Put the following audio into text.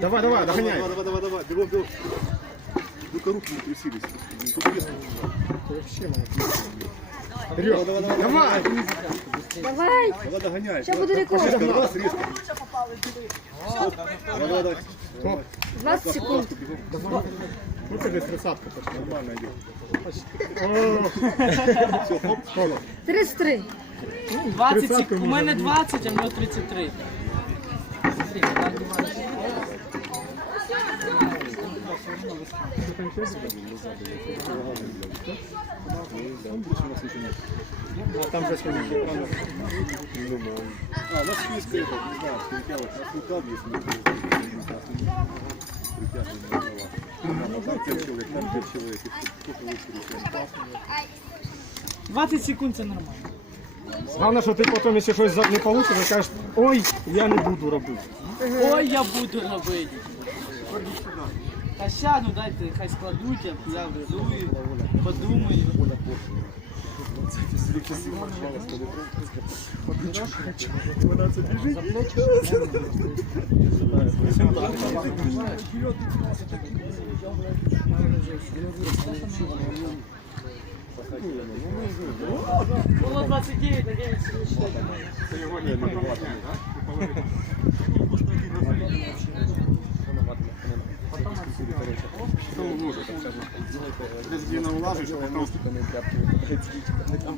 Давай, давай, догоняй. Давай, давай, давай, давай, бегом, бегом. Ну-ка руки не трясились. Только вес вообще. Вперед. Давай. Давай! Давай догоняй. Сейчас буду рекорд. Раз, резко. Стоп. Давай, давай, давай. Стоп. 20 секунд. Ну как тридцатка. Нормально идет. Все, хоп. 33. 20 секунд. У мене 20, а в нього 33. там же сегодня А, у нас списка это, не знаю, сколько вот, нас рукав есть, мы притягиваем на права. Там там пять человек, там пять человек, и сколько вы 20 секунд це нормально. Главное, ти потім, якщо щось за- не вийде, ти кажеш, ой, я не буду робити. Ой, я буду робити. Та ща, ну дайте, хай складуть, я вирую, подумаю. Було 29, а 9 не длинного лажи, чтобы потом